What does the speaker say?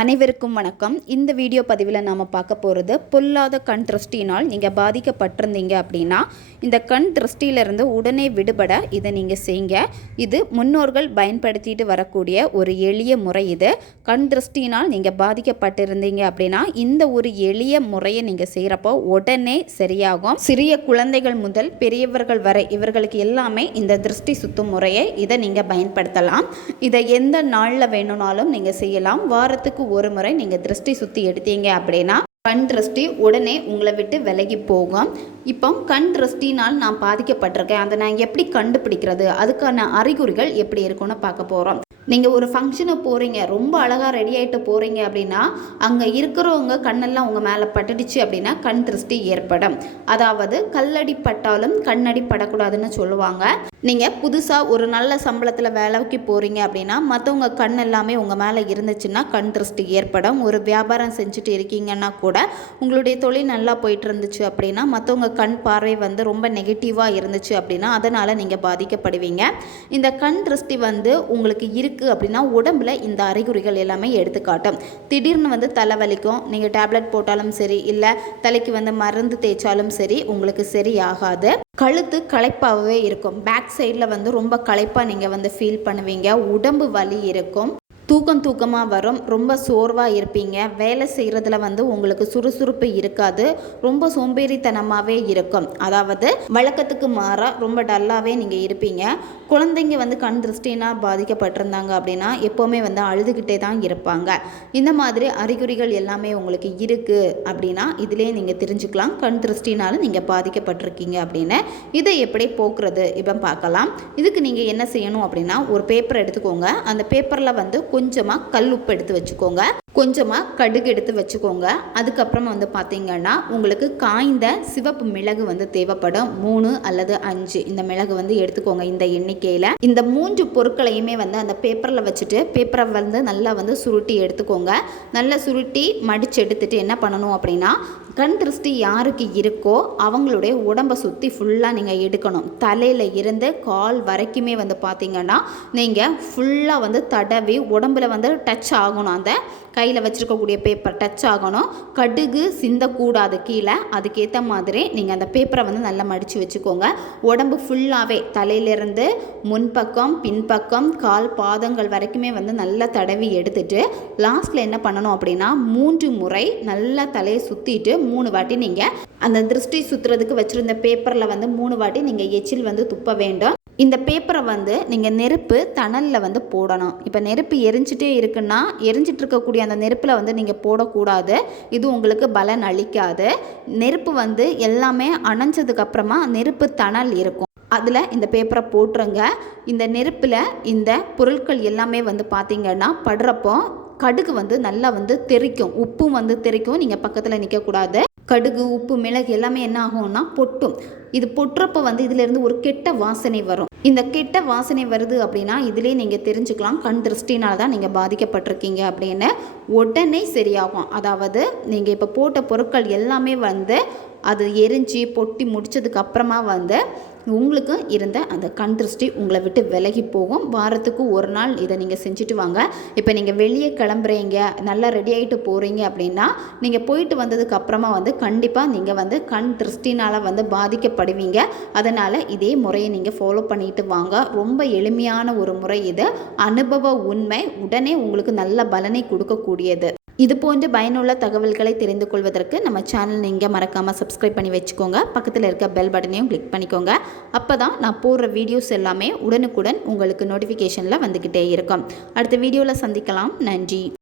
அனைவருக்கும் வணக்கம். இந்த வீடியோ பதிவில் நாம் பார்க்க போகிறது பொல்லாத கண் திருஷ்டினால் நீங்கள் பாதிக்கப்பட்டிருந்தீங்க அப்படின்னா இந்த கண் திருஷ்டியிலிருந்து உடனே விடுபட இதை நீங்கள் செய்யுங்க இது முன்னோர்கள் பயன்படுத்திட்டு வரக்கூடிய ஒரு எளிய முறை இது. கண் திருஷ்டினால் நீங்கள் பாதிக்கப்பட்டிருந்தீங்க அப்படின்னா இந்த ஒரு எளிய முறையை நீங்கள் செய்கிறப்போ உடனே சரியாகும். சிறிய குழந்தைகள் முதல் பெரியவர்கள் வரை இவர்களுக்கு எல்லாமே இந்த திருஷ்டி சுத்தும் முறையை இதை நீங்கள் பயன்படுத்தலாம். இதை எந்த நாளில் வேணும்னாலும் நீங்கள் செய்யலாம். வாரத்துக்கு ஒரு முறை நீங்கள் திருஷ்டி சுற்றி எடுத்தீங்க அப்படின்னா கண் திருஷ்டி உடனே உங்களை விட்டு விலகி போகும். இப்போ கண் திருஷ்டினால் நான் பாதிக்கப்பட்டிருக்கேன். அதை நான் எப்படி கண்டுபிடிக்கிறது? அதுக்கான அறிகுறிகள் எப்படி இருக்கும்னு பார்க்க போகிறோம் நீங்கள் ஒரு ஃபங்க்ஷனுக்கு போகிறீங்க ரொம்ப அழகாக ரெடி ஆகிட்டு போகிறீங்க அப்படின்னா அங்கே இருக்கிறவங்க கண்ணெல்லாம் உங்கள் மேலே பட்டுடுச்சு அப்படின்னா கண் திருஷ்டி ஏற்படும். அதாவது கல்லடி பட்டாலும் கண்ணடி படக்கூடாதுன்னு சொல்லுவாங்க. நீங்கள் புதுசாக ஒரு நல்ல சம்பளத்தில் வேலைக்கு போகிறீங்க அப்படின்னா மற்றவங்க கண் எல்லாமே உங்கள் மேலே இருந்துச்சுன்னா கண் திருஷ்டி ஏற்படும். ஒரு வியாபாரம் செஞ்சுட்டு இருக்கீங்கன்னா கூட உங்களுடைய தொழில் நல்லா போயிட்டு இருந்துச்சு அப்படின்னா மற்றவங்க கண் பார்வை வந்து ரொம்ப நெகட்டிவாக இருந்துச்சு அப்படின்னா அதனால் நீங்கள் பாதிக்கப்படுவீங்க. இந்த கண் திருஷ்டி வந்து உங்களுக்கு இருக்குது அப்படின்னா உடம்புல இந்த அறிகுறிகள் எல்லாமே எடுத்துக்காட்டும். திடீர்னு வந்து தலைவலிக்கும் நீங்கள் டேப்லெட் போட்டாலும் சரி இல்லை தலைக்கு வந்து மருந்து தேய்ச்சாலும் சரி உங்களுக்கு சரியாகாது. கழுத்து களைப்பாகவே இருக்கும். பேக் சைடில் வந்து ரொம்ப களைப்பாக நீங்கள் வந்து ஃபீல் பண்ணுவீங்க. உடம்பு வலி இருக்கும். தூக்கம் தூக்கமாக வரும். ரொம்ப சோர்வாக இருப்பீங்க. வேலை செய்கிறதுல வந்து உங்களுக்கு சுறுசுறுப்பு இருக்காது. ரொம்ப சோம்பேறித்தனமாகவே இருக்கும். அதாவது வழக்கத்துக்கு மாறாக ரொம்ப டல்லாகவே நீங்கள் இருப்பீங்க. குழந்தைங்க வந்து கண் திருஷ்டினால் பாதிக்கப்பட்டிருந்தாங்க அப்படின்னா எப்போவுமே வந்து அழுதுகிட்டே தான் இருப்பாங்க. இந்த மாதிரி அறிகுறிகள் எல்லாமே உங்களுக்கு இருக்குது அப்படின்னா இதிலே நீங்கள் தெரிஞ்சுக்கலாம். கண் திருஷ்டினாலும் நீங்கள் பாதிக்கப்பட்டிருக்கீங்க அப்படின்னு. இதை எப்படி போக்குறது? இப்போ பார்க்கலாம். இதுக்கு நீங்கள் என்ன செய்யணும் அப்படின்னா ஒரு பேப்பர் எடுத்துக்கோங்க. அந்த பேப்பரில் வந்து கொஞ்சமாக கல் உப்பு எடுத்து வச்சுக்கோங்க. கொஞ்சமாக கடுகு எடுத்து வச்சுக்கோங்க. அதுக்கப்புறமா வந்து பார்த்திங்கன்னா உங்களுக்கு காய்ந்த சிவப்பு மிளகு வந்து தேவைப்படும். மூணு அல்லது அஞ்சு இந்த மிளகு வந்து எடுத்துக்கோங்க இந்த எண்ணிக்கையில். இந்த மூன்று பொருட்களையுமே வந்து அந்த பேப்பரில் வச்சுட்டு பேப்பரை வந்து நல்லா வந்து சுருட்டி எடுத்துக்கோங்க. நல்லா சுருட்டி மடித்து எடுத்துட்டு என்ன பண்ணணும் அப்படின்னா கண் திருஷ்டி யாருக்கு இருக்கோ அவங்களுடைய உடம்பை சுற்றி ஃபுல்லாக நீங்கள் எடுக்கணும். தலையில் இருந்து கால் வரைக்குமே வந்து பார்த்திங்கன்னா நீங்கள் ஃபுல்லாக வந்து தடவி உடம்புல வந்து டச் ஆகணும். அந்த கை கையில் வச்சுருக்கக்கூடிய பேப்பர் டச் ஆகணும். கடுகு சிந்தக்கூடாது கீழே. அதுக்கேற்ற மாதிரி நீங்கள் அந்த பேப்பரை வந்து நல்லா மடித்து வச்சுக்கோங்க. உடம்பு ஃபுல்லாகவே தலையிலேருந்து முன்பக்கம் பின்பக்கம் கால் பாதங்கள் வரைக்குமே வந்து நல்லா தடவி எடுத்துட்டு லாஸ்ட்டில் என்ன பண்ணணும் அப்படின்னா மூன்று முறை நல்லா தலையை சுற்றிட்டு மூணு வாட்டி நீங்கள் அந்த திருஷ்டி சுற்றுறதுக்கு வச்சுருந்த பேப்பரில் வந்து மூணு வாட்டி நீங்கள் எச்சில் வந்து துப்ப வேண்டும். இந்த பேப்பரை வந்து நீங்கள் நெருப்பு தணலில் வந்து போடணும். இப்போ நெருப்பு எரிஞ்சிட்டே இருக்குன்னா எரிஞ்சிட்டு இருக்கக்கூடிய அந்த நெருப்பில் வந்து நீங்கள் போடக்கூடாது. இது உங்களுக்கு பலன் அளிக்காது. நெருப்பு வந்து எல்லாமே அணைஞ்சதுக்கப்புறமா நெருப்பு தணல் இருக்கும். அதில் இந்த பேப்பரை போட்டுருங்க. இந்த நெருப்பில் இந்த பொருட்கள் எல்லாமே வந்து பார்த்திங்கன்னா படுறப்போ கடுகு வந்து நல்லா வந்து தெறிக்கும் உப்பும் வந்து தெறிக்கும் நீங்கள் பக்கத்தில் நிற்கக்கூடாது கடுகு உப்பு மிளகு எல்லாமே என்ன ஆகும்னா பொட்டும். இது பொட்டுறப்ப வந்து இதிலேருந்து ஒரு கெட்ட வாசனை வரும். இந்த கெட்ட வாசனை வருது அப்படின்னா இதிலே நீங்கள் தெரிஞ்சுக்கலாம். கண் திருஷ்டினால தான் நீங்கள் பாதிக்கப்பட்டிருக்கீங்க அப்படின்னு உடனே சரியாகும். அதாவது நீங்கள் இப்போ போட்ட பொருட்கள் எல்லாமே வந்து அது எரிஞ்சு பொட்டி முடித்ததுக்கு அப்புறமா வந்து உங்களுக்கு இருந்த அந்த கண் திருஷ்டி உங்களை விட்டு விலகி போகும். வாரத்துக்கு ஒரு நாள் இதை நீங்கள் செஞ்சுட்டு வாங்க. இப்போ நீங்கள் வெளியே கிளம்புறீங்க நல்லா ரெடி ஆகிட்டு போகிறீங்க அப்படின்னா நீங்கள் போயிட்டு வந்ததுக்கு அப்புறமா வந்து கண்டிப்பாக நீங்கள் வந்து கண் திருஷ்டினால் வந்து பாதிக்கப்படுவீங்க. அதனால் இதே முறையை நீங்கள் ஃபாலோ பண்ணிட்டு வாங்க. ரொம்ப எளிமையான ஒரு முறை இது. அனுபவ உண்மை உடனே உங்களுக்கு நல்ல பலனை கொடுக்கக்கூடியது. இது போன்ற பயனுள்ள தகவல்களை தெரிந்து கொள்வதற்கு நம்ம சேனல் நீங்கள் மறக்காமல் சப்ஸ்கிரைப் பண்ணி வச்சுக்கோங்க. பக்கத்தில் இருக்க பெல் பட்டனையும் கிளிக் பண்ணிக்கோங்க. அப்போ தான் நான் போடுற வீடியோஸ் எல்லாமே உடனுக்குடன் உங்களுக்கு நோட்டிஃபிகேஷனில் வந்துக்கிட்டே இருக்கும். அடுத்த வீடியோவில் சந்திக்கலாம். நன்றி.